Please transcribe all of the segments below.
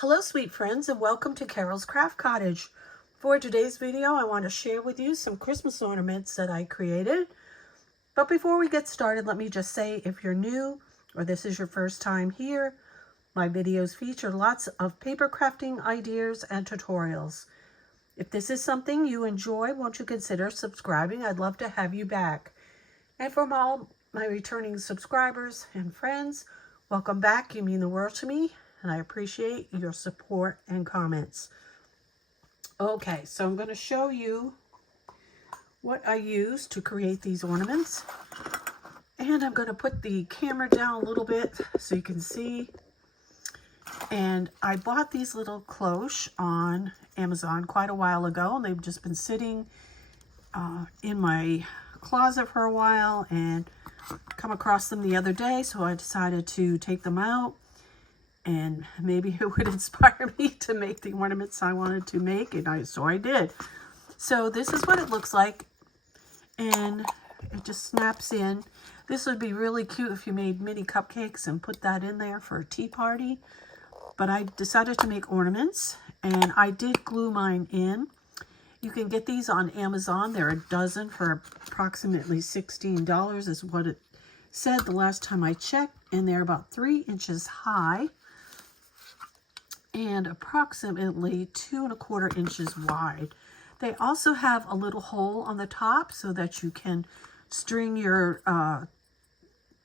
Hello sweet friends, and welcome to Carol's Craft Cottage. For today's video I want to share with you some Christmas ornaments that I created. But before we get started, let me just say, if you're new or this is your first time here, my videos feature lots of paper crafting ideas and tutorials. If this is something you enjoy, won't you consider subscribing? I'd love to have you back. And from all my returning subscribers and friends, welcome back. You mean the world to me, and I appreciate your support and comments. Okay, so I'm going to show you what I use to create these ornaments. And I'm going to put the camera down a little bit so you can see. And I bought these little cloche on Amazon quite a while ago, and they've just been sitting in my closet for a while, and come across them the other day, so I decided to take them out, and maybe it would inspire me to make the ornaments I wanted to make, and so I did. So this is what it looks like, and it just snaps in. This would be really cute if you made mini cupcakes and put that in there for a tea party, but I decided to make ornaments, and I did glue mine in. You can get these on Amazon. They're a dozen for approximately $16 is what it said the last time I checked, and they're about 3 inches high and approximately 2¼ inches wide. They also have a little hole on the top so that you can string your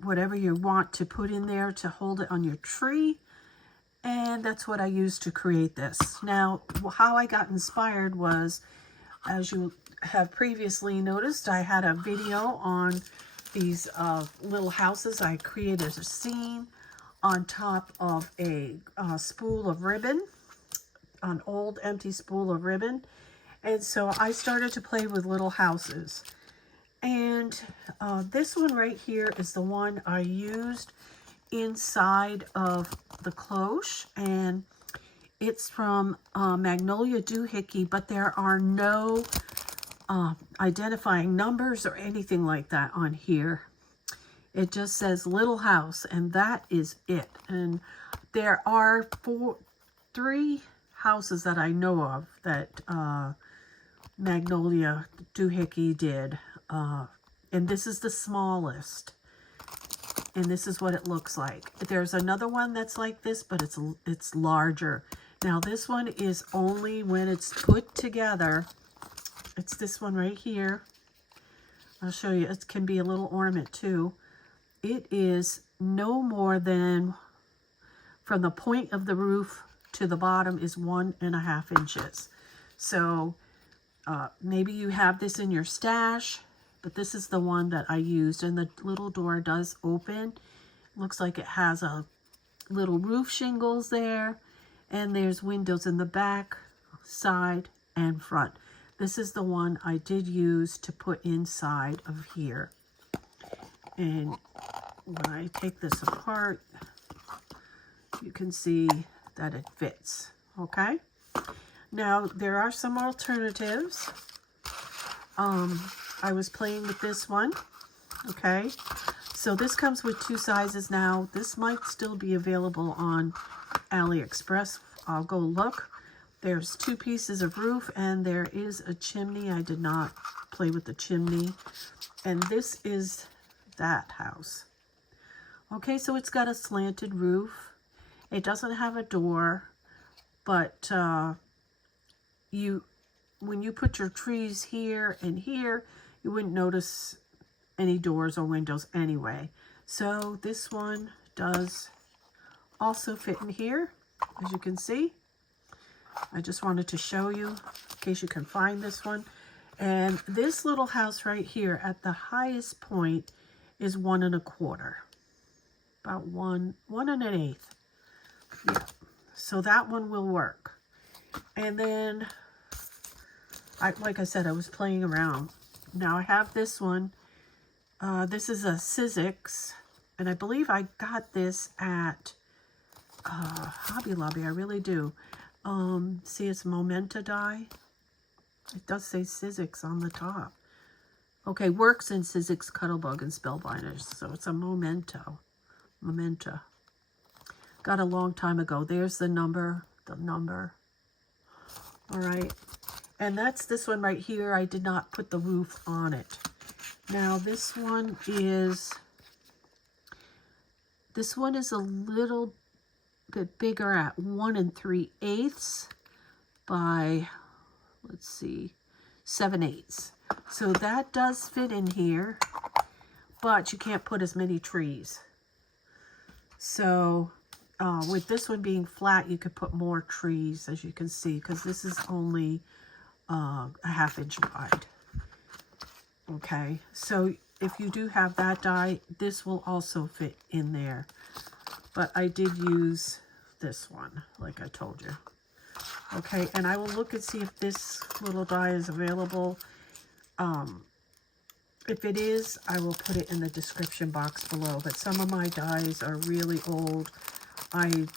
whatever you want to put in there to hold it on your tree. And that's what I used to create this. Now, how I got inspired was, as you have previously noticed, I had a video on these little houses. I created a scene on top of a spool of ribbon, an old empty spool of ribbon. And so I started to play with little houses. And this one right here is the one I used inside of the cloche, and it's from Magnolia Doohickey, but there are no identifying numbers or anything like that on here. It just says little house, and that is it. And there are 3 houses that I know of that Magnolia Doohickey did, and this is the smallest. And this is what it looks like. There's another one that's like this, but it's larger. Now this one is only when it's put together. It's this one right here. I'll show you. It can be a little ornament too. It is no more than, from the point of the roof to the bottom is 1½ inches. So maybe you have this in your stash, but this is the one that I used, and the little door does open. Looks like it has a little roof shingles there, and there's windows in the back, side, and front. This is the one I did use to put inside of here. And when I take this apart, you can see that it fits, okay? Now, there are some alternatives. I was playing with this one, okay? So this comes with 2 sizes now. This might still be available on Aliexpress. I'll go look. There's 2 pieces of roof, and there is a chimney. I did not play with the chimney. And this is that house. Okay, so it's got a slanted roof. It doesn't have a door, but when you put your trees here and here, you wouldn't notice any doors or windows anyway. So this one does also fit in here, as you can see. I just wanted to show you in case you can find this one. And this little house right here at the highest point is 1¼ about 1 1/8. Yeah, so that one will work. And then like I said, I was playing around. Now I have this one. This is a Sizzix, and I believe I got this at Hobby Lobby. I really do. See, it's Momenta die. It does say Sizzix on the top. Okay, works in Sizzix, Cuttlebug, and Spellbinders. So it's a Momenta. Got a long time ago. There's the number. the number. All right. And that's this one right here. I did not put the roof on it. Now this one is a little bit bigger at 1 3/8 by, let's see, 7/8. So that does fit in here, but you can't put as many trees. So with this one being flat, you could put more trees, as you can see, because this is only a 1/2 inch wide. Okay, so if you do have that die, this will also fit in there. But I did use this one, like I told you. Okay, and I will look and see if this little die is available. If it is, I will put it in the description box below. But some of my dies are really old. I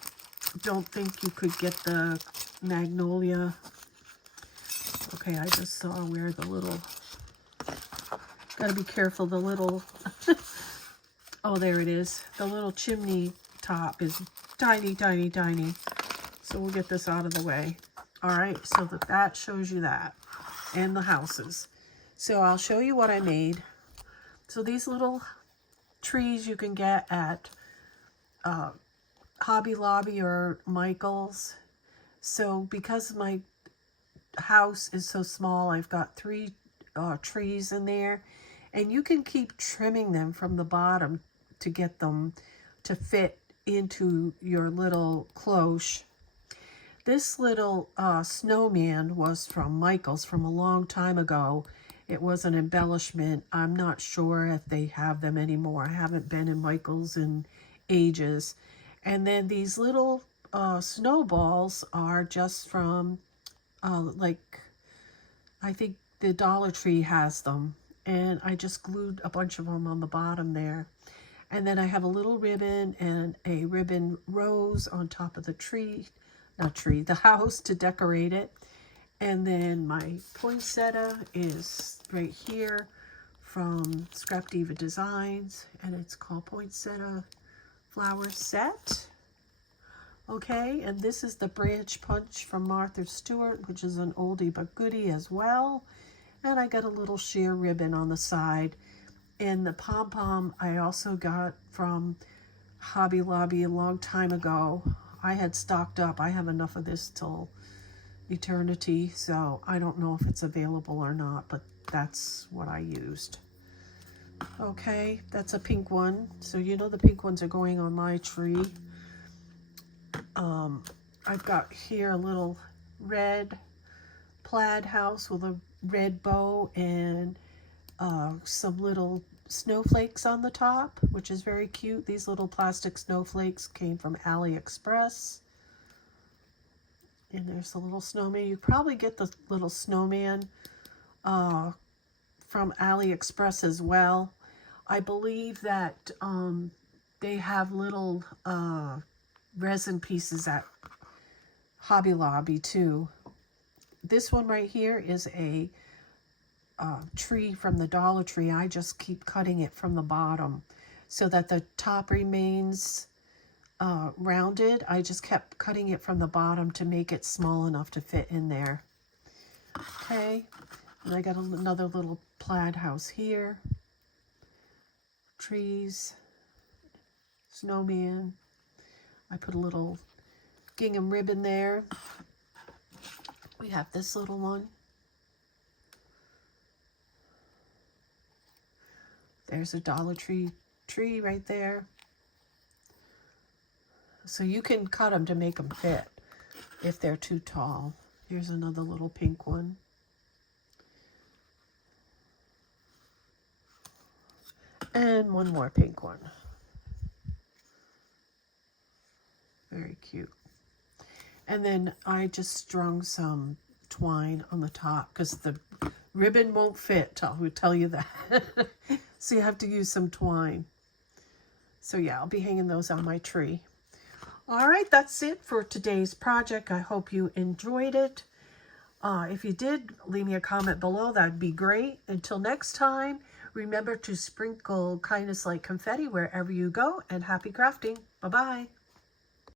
don't think you could get the magnolia. Okay, I just saw where the little... Gotta be careful, the little... oh, there it is. The little chimney top is tiny, tiny, tiny. So we'll get this out of the way. All right, so that shows you that. And the houses. So I'll show you what I made. So these little trees you can get at Hobby Lobby or Michael's. So because my house is so small, I've got 3 trees in there. And you can keep trimming them from the bottom to get them to fit into your little cloche. This little snowman was from Michael's from a long time ago. It was an embellishment. I'm not sure if they have them anymore. I haven't been in Michael's in ages. And then these little snowballs are just from, like, I think the Dollar Tree has them. And I just glued a bunch of them on the bottom there. And then I have a little ribbon and a ribbon rose on top of the the house to decorate it. And then my poinsettia is right here from Scrapdiva Designs. And it's called Poinsettia Flower Set. Okay, and this is the branch punch from Martha Stewart, which is an oldie but goodie as well. And I got a little sheer ribbon on the side. And the pom-pom I also got from Hobby Lobby a long time ago. I had stocked up. I have enough of this till eternity, so I don't know if it's available or not, but that's what I used. Okay, that's a pink one. So you know the pink ones are going on my tree. I've got here a little red plaid house with a red bow and some little snowflakes on the top, which is very cute. These little plastic snowflakes came from Aliexpress. And there's the little snowman. You probably get the little snowman from Aliexpress as well. I believe that they have little resin pieces at Hobby Lobby too. This one right here is a tree from the Dollar Tree. I just keep cutting it from the bottom so that the top remains rounded. I just kept cutting it from the bottom to make it small enough to fit in there. Okay, and I got another little plaid house here. Trees, snowman. I put a little gingham ribbon there. We have this little one. There's a Dollar Tree tree right there. So you can cut them to make them fit if they're too tall. Here's another little pink one. And one more pink one. Very cute. And then I just strung some twine on the top because the ribbon won't fit. I will tell you that. So you have to use some twine. So yeah, I'll be hanging those on my tree. All right, that's it for today's project. I hope you enjoyed it. If you did, leave me a comment below. That'd be great. Until next time, remember to sprinkle kindness like confetti wherever you go, and happy crafting. Bye-bye.